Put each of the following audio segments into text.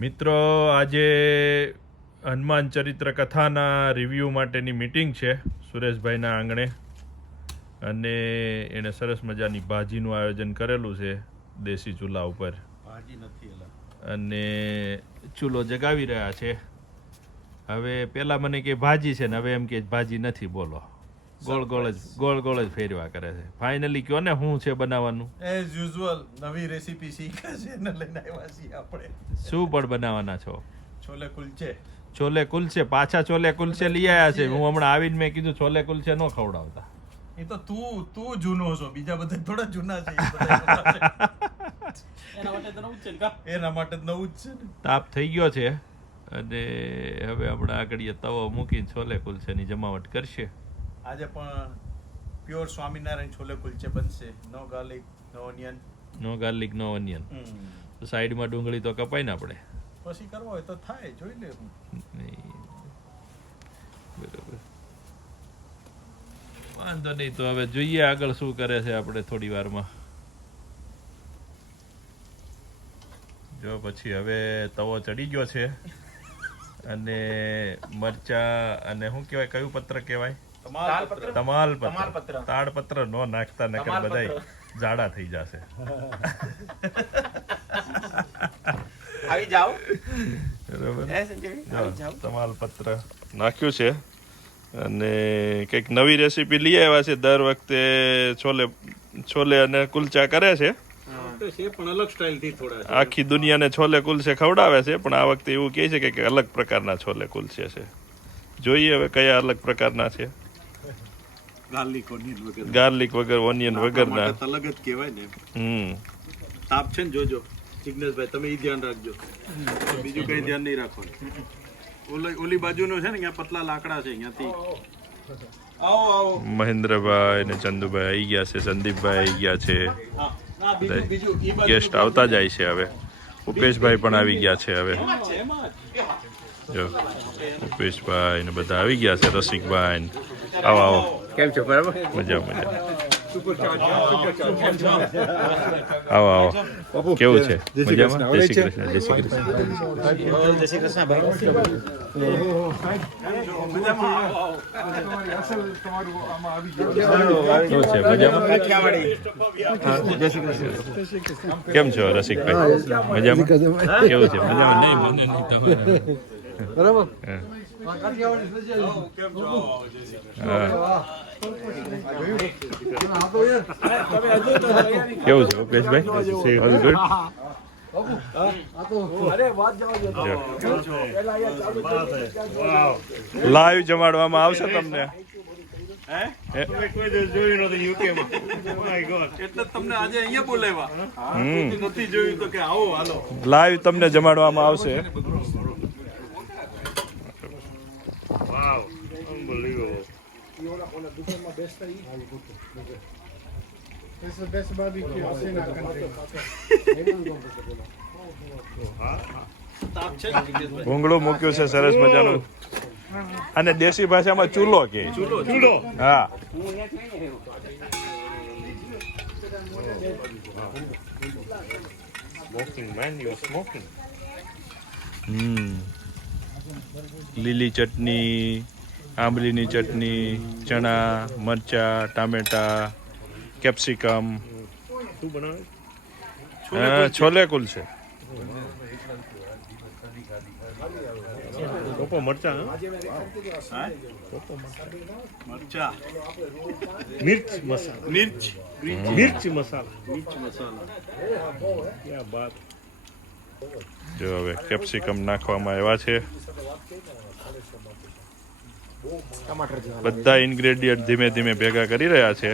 મિત્રો આજે હનુમાન ચરિત્ર કથાના રિવ્યૂ માટેની મીટિંગ છે સુરેશભાઈના આંગણે અને એણે સરસ મજાની ભાજીનું આયોજન કરેલું છે દેશી ચૂલા ઉપર. ભાજી નથી અને ચૂલો જગાવી રહ્યા છે. હવે પેલા મને કે ભાજી છે ને હવે એમ કે ભાજી નથી. બોલો, ગોળ ગોળ જ ફેરવા કરે છે. ફાઇનલી કયો ને શું છે બનાવવાનું? એઝ યુઝ્યુઅલ નવી રેસીપી શીખે છે ને લઈને આવ્યા છીએ આપણે. શું પણ બનાવવાના છો? છોલે કુલચે. છોલે કુલચે. પાછા છોલે કુલચે લઈ આવ્યા છે. હું હમણાં આવીને મેં કીધું છોલે કુલચે ન ખવડાવતા. એ તો તું જૂનો છો, બીજા બધા થોડા જૂના છે. એના માટે નવું જ છે ને. તાપ થઈ ગયો છે અને હવે હમણાં આગળ તવો મૂકીને છોલે કુલચેની જમાવટ કરશે. આજે પણ પ્યોર સ્વામિનારાયણ છોલે કુલચે બનશે. નો ગાર્લિક, નો ઓનિયન. નો ગાર્લિક, નો ઓનિયન. તો સાઈડમાં ડુંગળી તો કપાય ને આપણે. પછી કરવો હોય તો થાય, જોઈ લે. બરોબર, વાંધો નહીં. તો હવે જોઈએ આગળ શું કરે છે આપણે થોડી વારમાં. જો પછી હવે તવો ચડી ગયો છે અને મરચા અને શું કહેવાય, કયું પત્ર કહેવાય? તમાલપત્ર. તાડપત્ર નો નાખતા નકર બધાય જાડા થઈ જશે. આવી જાઓ. બરોબર, તમાલપત્ર નાખ્યું છે અને કંઈક નવી રેસીપી લઈ આવ્યા છે. દર વખતે છોલે અને કુલચા કરે છે, પણ અલગ સ્ટાઇલથી થોડા. આખી દુનિયાને છોલે કુલચે ખવડાવે છે, પણ આ વખતે એવું કહે છે કે અલગ પ્રકારના છોલે કુલચે છે. જોઈએ હવે કયા અલગ પ્રકારના છે. ગાર્લિક વગર, ઓનિયન વગરના. અલગ જ કહેવાય ને. તાપ છે ને, જોજો જિગ્નેશભાઈ, તમે ઈ ધ્યાન રાખજો. બીજું કઈ ધ્યાન નહીં રાખવાનું. ઓલી બાજુનો છે ને, ત્યાં પતલા લાકડા છે, અહીંયાથી. આવો. મહેન્દ્રભાઈ ને ચંદુભાઈ આવી ગયા છે, સંદીપભાઈ આવી ગયા છે. ગેસ્ટ આવતા જાય છે. હવે ઉપેશભાઈ પણ આવી ગયા છે. હવે જો ઉપેશભાઈ ને બધા આવી ગયા છે. રસિકભાઈ, આવો. કેમ છો? બરાબર, મજા. આવો. કેવું છે? મજામાં? જય શ્રી કૃષ્ણ. જય શ્રી કૃષ્ણ. જય શ્રી કૃષ્ણ ભાઈ. શું છે? મજામાં? કેમ છો રસિકભાઈ? મજામાં? કેવું છે? મજામાં? નહીં, મને નહીં, તમારે. બરાબર. કેવું છે ઉપેશભાઈ? All good? લાઈવ જમાડવામાં આવશે તમને. એટલે તમને આજે અહીંયા બોલાવ્યા. નથી જોયું તો કે આવો, હાલો. લાઈવ તમને જમાડવામાં આવશે. ભૂંગળું મૂક્યું છે સરસ મજાનું, અને દેશી ભાષામાં ચૂલો કે. હા, લીલી ચટણી, આંબલીની ચટણી, ચણા, મરચા, ટામેટા, કેપ્સિકમ. છોલે કુલચે. મરચા, મિર્ચ મસાલા. જો હવે કેપ્સિકમ નાખવામાં આવ્યા છે. બધા ઇન્ગ્રેડિયન્ટ ધીમે ધીમે ભેગા કરી રહ્યા છે.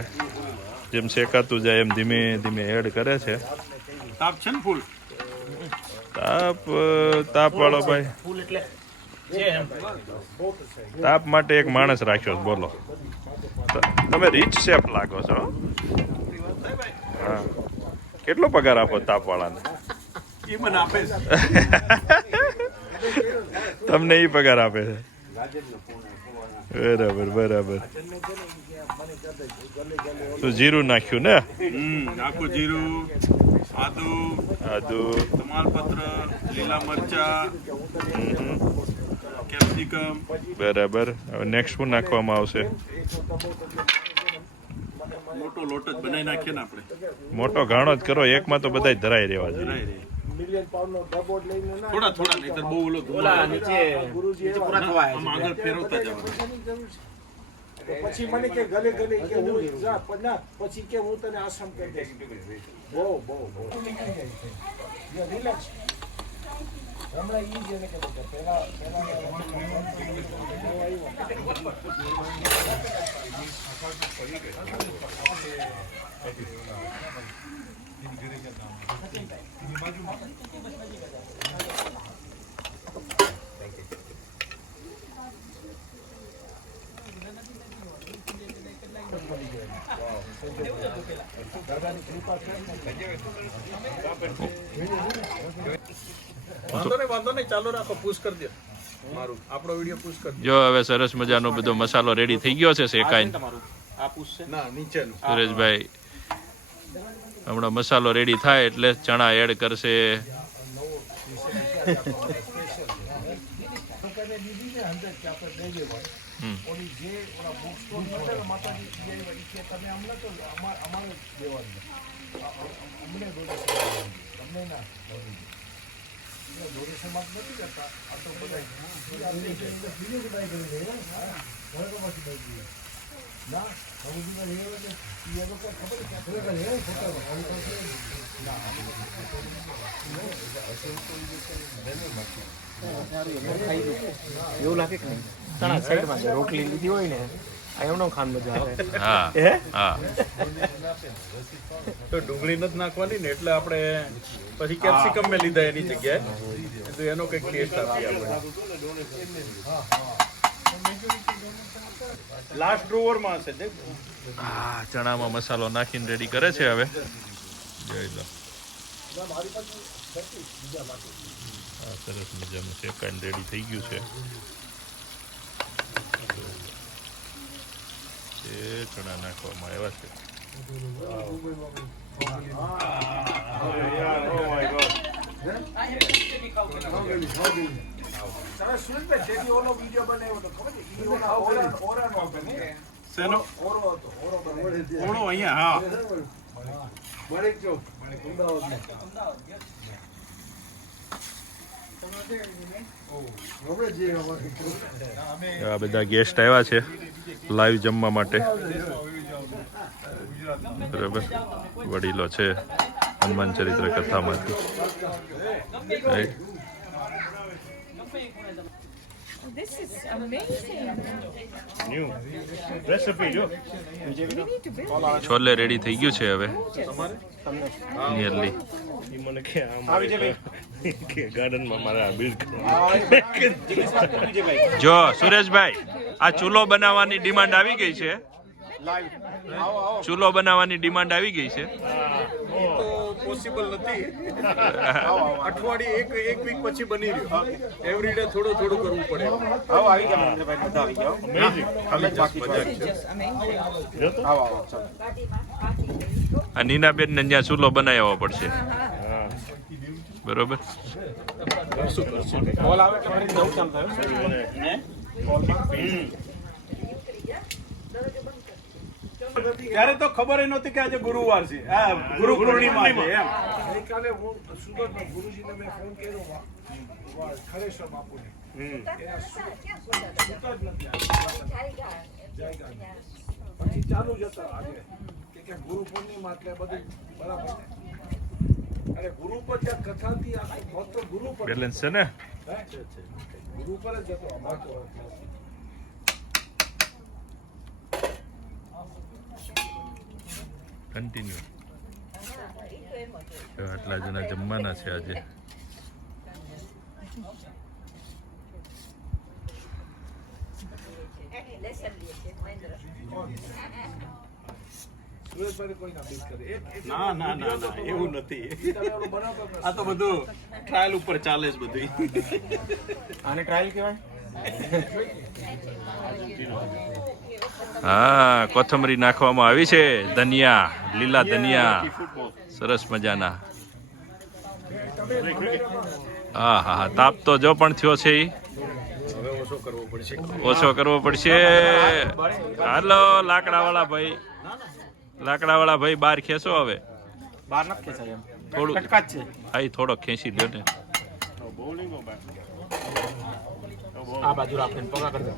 જેમ શેકાતું જાય એમ ધીમે ધીમે એડ કરે છે. તાપ છે ને ફૂલ? તાપ વાળો ભાઈ, તાપ માટે એક માણસ રાખ્યો. બોલો, તમે રીચ શેફ લાગો છો. હા, કેટલો પગાર આપો તાપ વાળાને? એ મને આપે છે. તમને એ પગાર આપે છે? બરાબર બરાબર. તો જીરું નાખ્યું ને? આખું જીરું, આદુ, તમાલપત્ર, લીલા મરચા, કેપ્સિકમ. બરાબર. હવે નેક્સ્ટ શું નાખવામાં આવશે? મોટો લોટ જ બનાવી નાખીએ ને આપણે. મોટો ઘાણો જ કરો, એકમાં તો બધા ધરાઈ રહેવા જોઈએ. થોડા થોડા, નહીતર બહુ ઓલા નીચે પૂરા થવા આમ આગળ ફેરવતા જવાનું. પછી મને કે ગલે ગલે કે હું જા પણ પછી કે હું તને આશ્રમ કરી દઈશ. બહુ રિલેક્સ. હમણાં ઈ જેને કે પેલા વાંધો નહીં, ચાલો રાખો, પુશ કરી દો મારું, આપણો વિડીયો પુશ કરી દો. જો હવે સરસ મજાનો બધો મસાલો રેડી થઈ ગયો છે શેકાઈને. આ પૂછશે ના, નીચેનું. સુરેશભાઈ હમણાં મસાલો રેડી થાય એટલે ચણા એડ કરશે. એવું લાગે કે નહીં? ચણા સાઈડમાં છે, રોટલી લીધી હોય ને આ એમનો ખાન મજા આવે. હા હા. તો ડુંગળી નથી નાખવાની ને, એટલે આપણે પછી કેપ્સિકમ મેં લીધા એની જગ્યાએ, તો એનો કંઈક ટેસ્ટ આપીએ આપણે. લાસ્ટ ડ્રોવરમાં હશે દેખ. આ ચણામાં મસાલો નાખીને રેડી કરે છે હવે. જોઈ લો. આ સરસ મજાનું શેકાઈને રેડી થઈ ગયું છે. એ ચણા નાખવામાં આવ્યા છે. સુરેશભાઈ જેથી ઓલો વિડીયો બનાવ્યો હતો ખબર છે? ઈ ઓલા ઓરાનો હતો ને? શેનો? ઓરો હતો, ઓરો બનાવ્યો. ઓળો અહીંયા, હા. માણેક ચોક, અમદાવાદમાં. આ બધા ગેસ્ટ આવ્યા છે લાઈવ જમવા માટે. બરાબર. વડીલો છે હનુમાન ચરિત્ર કથામાંથી. Right? This is amazing. New recipe જો. We need to build chole ready થઈ ગયું છે હવે નિયરલી. ગાર્ડનમાં મારા બિલ્ડ જો સુરેશભાઈ આ ચૂલો બનાવવાની ડિમાન્ડ આવી ગઈ છે. ચૂલો બનાવવાની ડિમાન્ડ આવી ગઈ છે. પોસિબલ નથી. અઠવાડિયે એક વીક પછી બની રહ્યું. એવરીડે થોડું કરવું પડે. આવો આવી ગયા મહેન્દ્રભાઈ, બધા આવી ગયા. અમેઝિંગ. ખાલી બાકી this is just amazing. આવો આવો ચાલો. આ નીનાબેન ને ત્યાં ચૂલો બનાવવો પડશે. બરોબર. કોલ આવે એટલે ફરી જવું ચાલુ થાય. ત્યારે તો ખબર નહોતી કે આજે ગુરુવાર છે, આ ગુરુ પૂર્ણિમા છે એમ. ગઈકાલે હું સુરતના ગુરુજીને મેં ફોન કર્યો ખરેશ્વર બાપુને. પછી ચાલુ જ હતા આજે કે ગુરુ પૂર્ણિમા એટલે બધું બરાબર ને. અરે ગુરુ પર જ્યાં કથા હતી આખું ફક્ત ગુરુ પર બેલેન્સ છે ને. ગુરુ પર જ હતો અમાર તો. કન્ટિન્યુ. આટલા જણા જમવાના છે આજે. સુરેશભાઈ કોઈ ના બીટ કરે. ના ના ના ના એવું નથી. આ તો બધું ટ્રાયલ ઉપર ચાલે છે બધું. આને ટ્રાયલ કહેવાય. હા, કોથમરી નાખવામાં આવી છે, ધનિયા, લીલા ધનિયા, સરસ મજાના. હા હા હા, તાપ તો જો પણ થયો છે ઈ ઓછો કરવો પડશે. હાલો લાકડાવાળા ભાઈ બહાર ખેંચો હવે. બહાર નથી ખેંચાય એમ, થોડું કટકા જ છે. હા, થોડોક ખેંચી લ્યો ને. આ બાજુ રાખીને પગા કરી દે.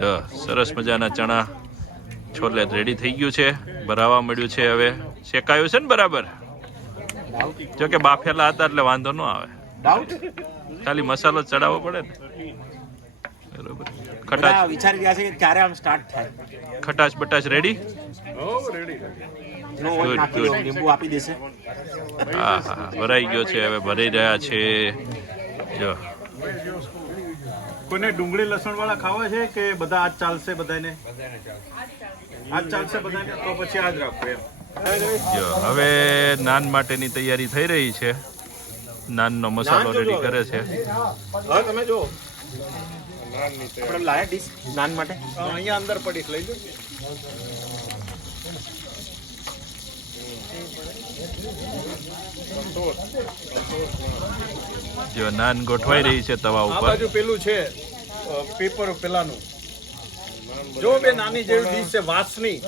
જો, સરસ મજાના ચણા છોલે રેડી થઈ ગયું છે, ભરાવા મળ્યું છે. હવે શેકાયું છે ને બરાબર? જો કે બાફેલા હતા એટલે વાંધો ન આવે, ડાઉટ ખાલી મસાલો જ ચડાવવો પડે ને. બરોબર. ખટાશ વિચારી રહ્યા છે કે ક્યારે આમ સ્ટાર્ટ થાય. ખટાશ બટાશ રેડી? નો ઓઇલ નાખી દો, લીંબુ આપી દેશે. હા હા, ભરાઈ ગયો છે, હવે ભરાઈ રહ્યા છે. જો કોઈને ડુંગળી લસણ વાળા ખાવા છે કે બધા આજ ચાલશે? બધાને આજ ચાલશે બધાને, તો પછી આજ રાખો એમ. જો હવે નાન માટેની તૈયારી થઈ રહી છે. નાનનો મસાલો રેડી કરે છે. હવે તમે જો આપણે લાયા ડીશ નાન માટે. અહીંયા અંદર પડી લઈ લો. જો નાન ગોઠવાઈ રહી છે તવા આ ઉપર. બાજુ પેલું છે પેપર પેલાનું, જો બે નાની જેવી ડીશ છે વાસની.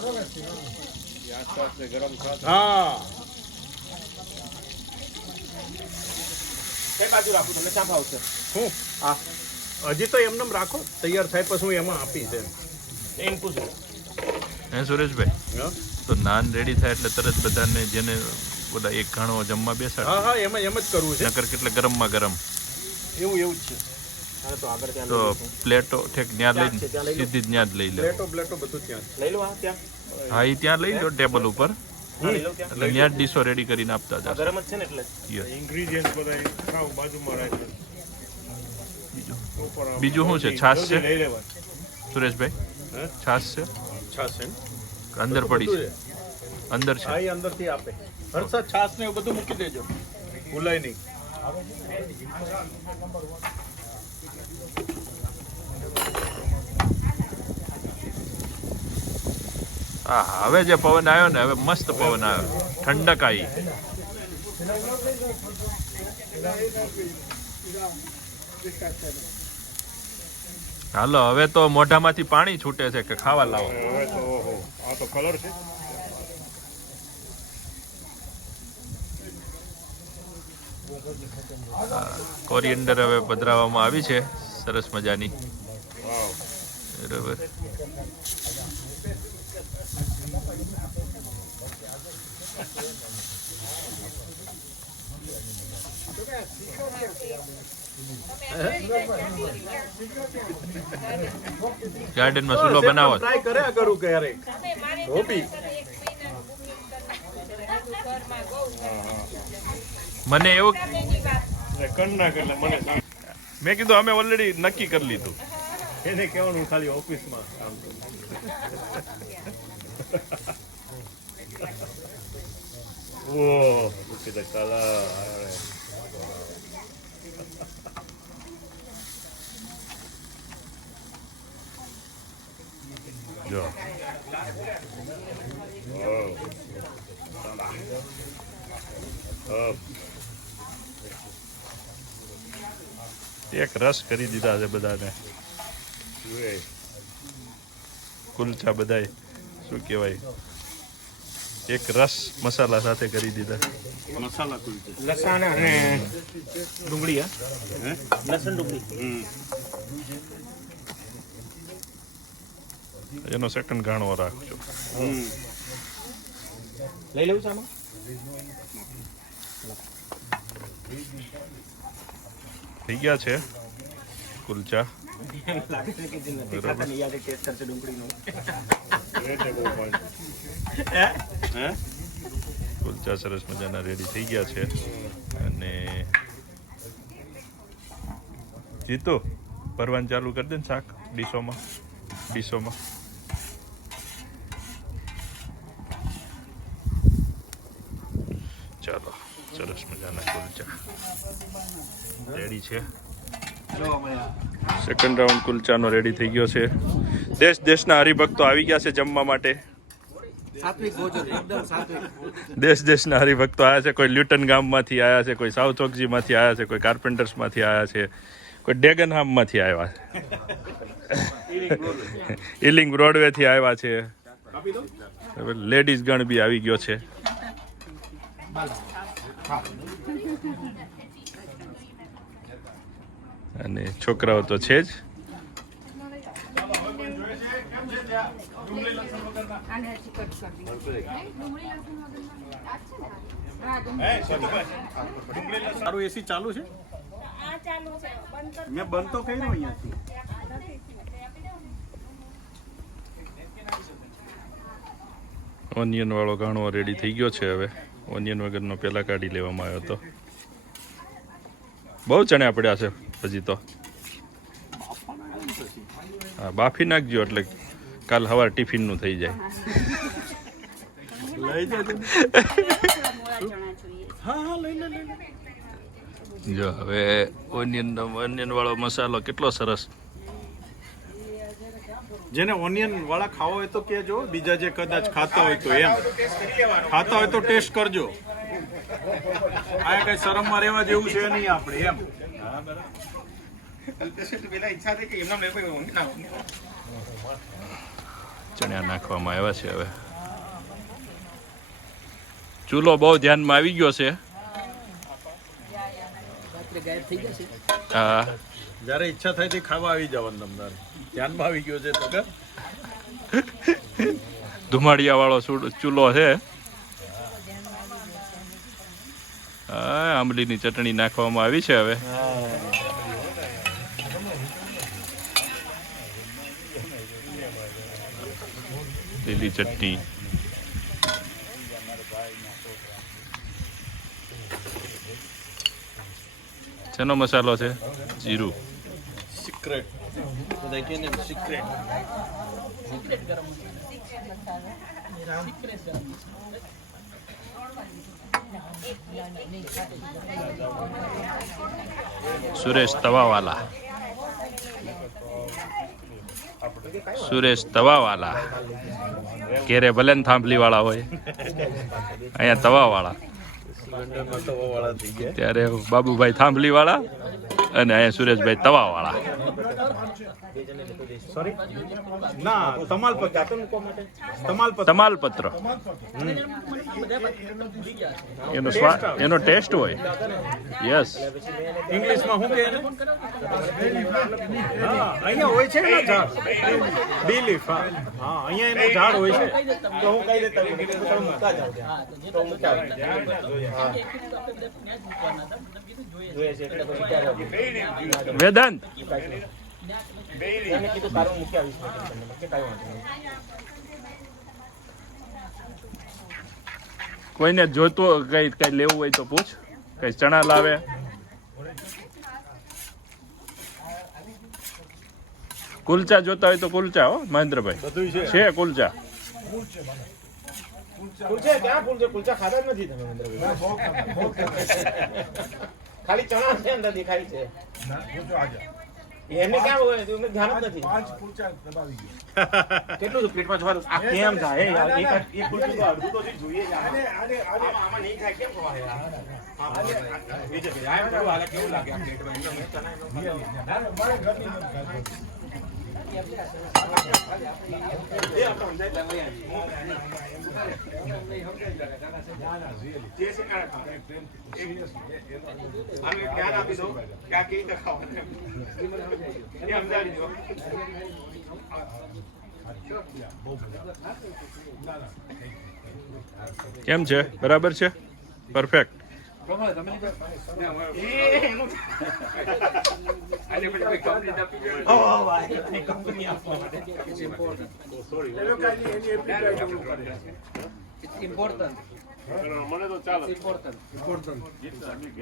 હા, કઈ બાજુ રાખું તમને શા ભાવશે? હું હા, હજી તો એમને રાખો, તૈયાર થાય પછી હું એમાં આપીશ એમ. એમ પૂછો. હે સુરેશભાઈ, હા તો નાન રેડી થાય એટલે તરત બધાને જેને બધા એક ઘાણો જમવા બેસાડ, હા, એમ જ કરવું છે. નકર કેટલે ગરમમાં ગરમ. એવું જ છે. હા તો આગળ ત્યાં તો લઈ લઉં. પ્લેટો ઠેક ત્યાં લઈને સીધી જ ત્યાં જ લઈ લે. પ્લેટો બધું ત્યાં જ. લઈ લો આ ત્યાં. હા, એ ત્યાં લઈ લો ટેબલ ઉપર, હા, લઈ લો ત્યાં. એટલે ત્યાં જ ડીશો રેડી કરીને આપતા આ જશે. ગરમ જ છે ને એટલે. Yes. ઇન્ગ્રીડિયન્ટ બધા ખાવ બાજુમાં રાખે. બીજું શું છે? છાશ છે લઈ લેવા. સુરેશભાઈ? હે? છાશ છે છાશ છે ને? અંદર પડી છે, અંદર છે. આ અંદરથી આપે. હર્ષદ છાશ ને એવું બધું મૂકી દેજો, ભૂલાય નહીં. હા, હવે જે પવન આવ્યો ને, હવે મસ્ત પવન આવ્યો, ઠંડક આવી. હાલો, હવે તો મોઢામાંથી પાણી છૂટે છે કે ખાવા લાવો. હવે તો ઓહો, આ તો કલર છે. કોરિએન્ડર હવે પધરાવવામાં આવી છે, સરસ મજાની. બરોબર. ગાર્ડનમાં ચૂલો બનાવો છો? ટ્રાય કર્યા કરું ક્યારેક. હોબી. મને એવું કર નાખ એટલે મને મેં કીધું અમે ઓલરેડી નક્કી કરી લીધું. એને કહેવાનું ખાલી ઓફિસમાં કામ કરું. ઓહ, look at the color. જો એક રસ કરી દીધા છે બધાને. કુલચા બધાય શું કહેવાય, એક રસ મસાલા સાથે કરી દીધા. મસાલા કુલચા. લસણ અને ડુંગળી. હે? લસણ ડુંગળી. એનો સેકન્ડ ઘાણો રાખજો. લઈ લેવું છે આમાં? થઈ ગયા છે કુલચા. લાગે છે કે જે નથી ખાતા ને યાદ ટેસ્ટ કરશે ડુંગળીનો. હે? કુલચા સરસ મજાના રેડી થઈ ગયા છે. અને જીતુ ભરવાનું ચાલુ કરી દે ને શાક ડીશોમાં. ચાલો, સરસ મજાના કુલચા રેડી છે. સેકન્ડ રાઉન્ડ કુલચાનો રેડી થઈ ગયો છે. દેશના હરિભક્તો આવી ગયા છે જમવા માટે. દેશના હરિભક્તો આવ્યા છે. કોઈ લ્યુટન ગામમાંથી આવ્યા છે, કોઈ સાઉથ ઓક્સીમાંથી આવ્યા છે, કોઈ કાર્પેન્ટર્સમાંથી આવ્યા છે, કોઈ ડેગનહામમાંથી આવ્યા છે, ઇલિંગ બ્રોડવેથી આવ્યા છે. લેડીઝ ગણ બી આવી ગયો છે. અને છોકરાઓ તો છે જ. તારું એસી ચાલુ છે? મેં બંધ તો કર્યું અહીંયાથી. ઓનિયન વાળો ગાણો રેડી થઈ ગયો છે. હવે ઓનિયન વગરનો પેલા કાઢી લેવામાં આવ્યો હતો. બહુ ચણ્યા પડ્યા છે હજી તો. હા, બાફી નાખજો એટલે કાલ સવાર ટિફિનનું થઈ જાય. લઈ જજો. હા લઈ લે. જો હવે ઓનિયન વાળો મસાલો કેટલો સરસ. જેને ઓનિયન વાળા ખાવા હોય તો કહેજો. બીજા જે કદાચ ખાતા હોય તો એમ ખાતા હોય તો ટેસ્ટ કરજો. આ કઈ શરમમાં રહેવા જેવું છે નહીં આપણે એમ. ચણ્યા નાખવામાં આવ્યા છે. હવે ચૂલો બહુ ધ્યાનમાં આવી ગયો છે. હા, જયારે ઈચ્છા થાય તે ખાવા આવી જવાનું. તમારે ધ્યાનમાં આવી ગયો છે તો ધુમાડિયા વાળો ચૂલો છે. આંબલીની ચટણી નાખવામાં આવી છે. હવે લીલી ચટણી, શેનો મસાલો છે? જીરું. સિક્રેટ બધા કે ને સિક્રેટ. સુરેશ તવાવાલા ઘેરે ભલે ને થાંભલી વાળા હોય, અહીંયા તવા વાળા. ત્યારે બાબુભાઈ થાંભલી વાળા અને અહીંયા સુરેશભાઈ તવા વાળા. ના, તમાલપત્ર એનો ટેસ્ટ હોય. યસ, ઇંગ્લિશમાં શું કહે? હા, અહીંયા હોય છે ને ઝાડ, બી લીફ. હા, અહીંયા એનું ઝાડ હોય છે. તો હું કહી દેતા વેદાંત કોઈને જોતો કઈ લેવું હોય તો પૂછ. કઈ ચણા લાવે. કુલચા જોતા હોય તો કુલચા. હો મહેન્દ્રભાઈ, છે કુલચા. ખાલી ચણા છે અંદર દેખાય છે. એમને ક્યાં હોય તો ધ્યાન જ નથી. કેટલું પેટમાં જવાનું આ કેમ થાય યાર? એક કુલચું તો અડધું તો જોઈએ જ. આમાં નહીં થાય કેમ ખવાય યાર? કેવું લાગે આ પેટમાં? કેમ છે? બરાબર છે? પરફેક્ટ.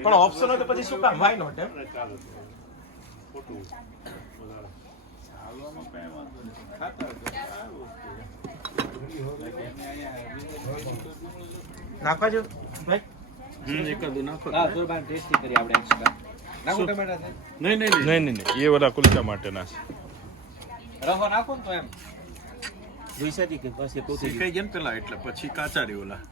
પણ ઓપ્શન હોય તો પછી શું કામ? Why not? નાખવા જો ભાઈ. એકાદું નાખો. હા, જોરદાર ટેસ્ટી કરી આપણે એક્સ્ટ્રા. નહીં નહીં નહીં નહીં એ બધા કુલચા માટેના છે. રવો નાખો ને તો એમ જોઈશેથી કે બસ એ કોથી શેકાઈ ગયા ને પેલા એટલે પછી કાચા રહે ઓલા.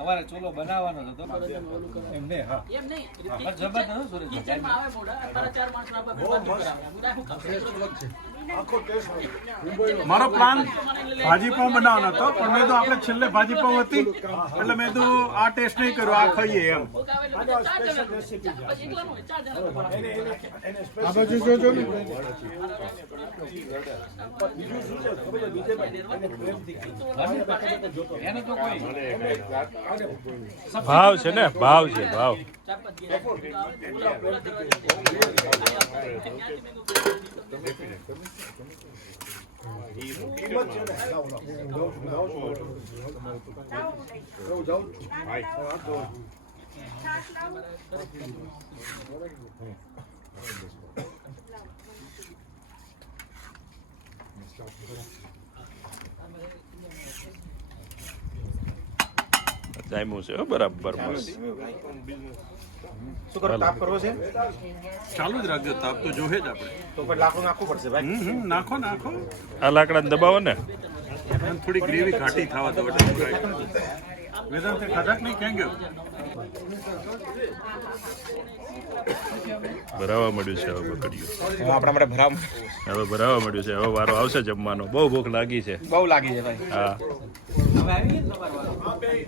અમારે ચૂલો બનાવવાનો હતો એમને હા પણ જબર નતો સુરેશ આખો ટેસ્ટ મારો પ્લાન ભાજી પાઉં બનાવવાનો હતો પણ મેં તો આપણે છેલ્લે ભાજી પાઉં હતી એટલે મેં તો આ ટેસ્ટ નહીં કર્યો, આ ખાઈએ એમ. આ બાજુ જોજો ને એને તો કોઈ ભાવ છે ને, ભાવ છે ભાવ. જામ્યું છે હો, બરાબર મસ્ત. શું કરો તાપ કરવો છે ચાલુ જ રાખજો, તાપ તો જોહે જ આપણે. તો પછી લાકડું નાખવું પડશે ભાઈ. નાખો નાખો આ લાકડાને દબાવો ને. અને થોડી ગ્રેવી ઘાટી થવા દો એટલે વેદાંતે ખાધા નહીં ક્યાં ગયો? ભરાવા મળ્યું છે હવે બકડીયું. આપણા માટે ભરામ હવે ભરાવા મળ્યું છે. હવે વારો આવશે જમવાનો. બહુ ભૂખ લાગી છે. બહુ લાગી છે ભાઈ. હા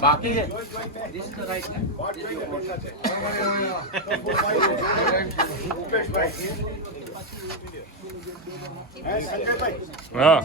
બાકી છે હા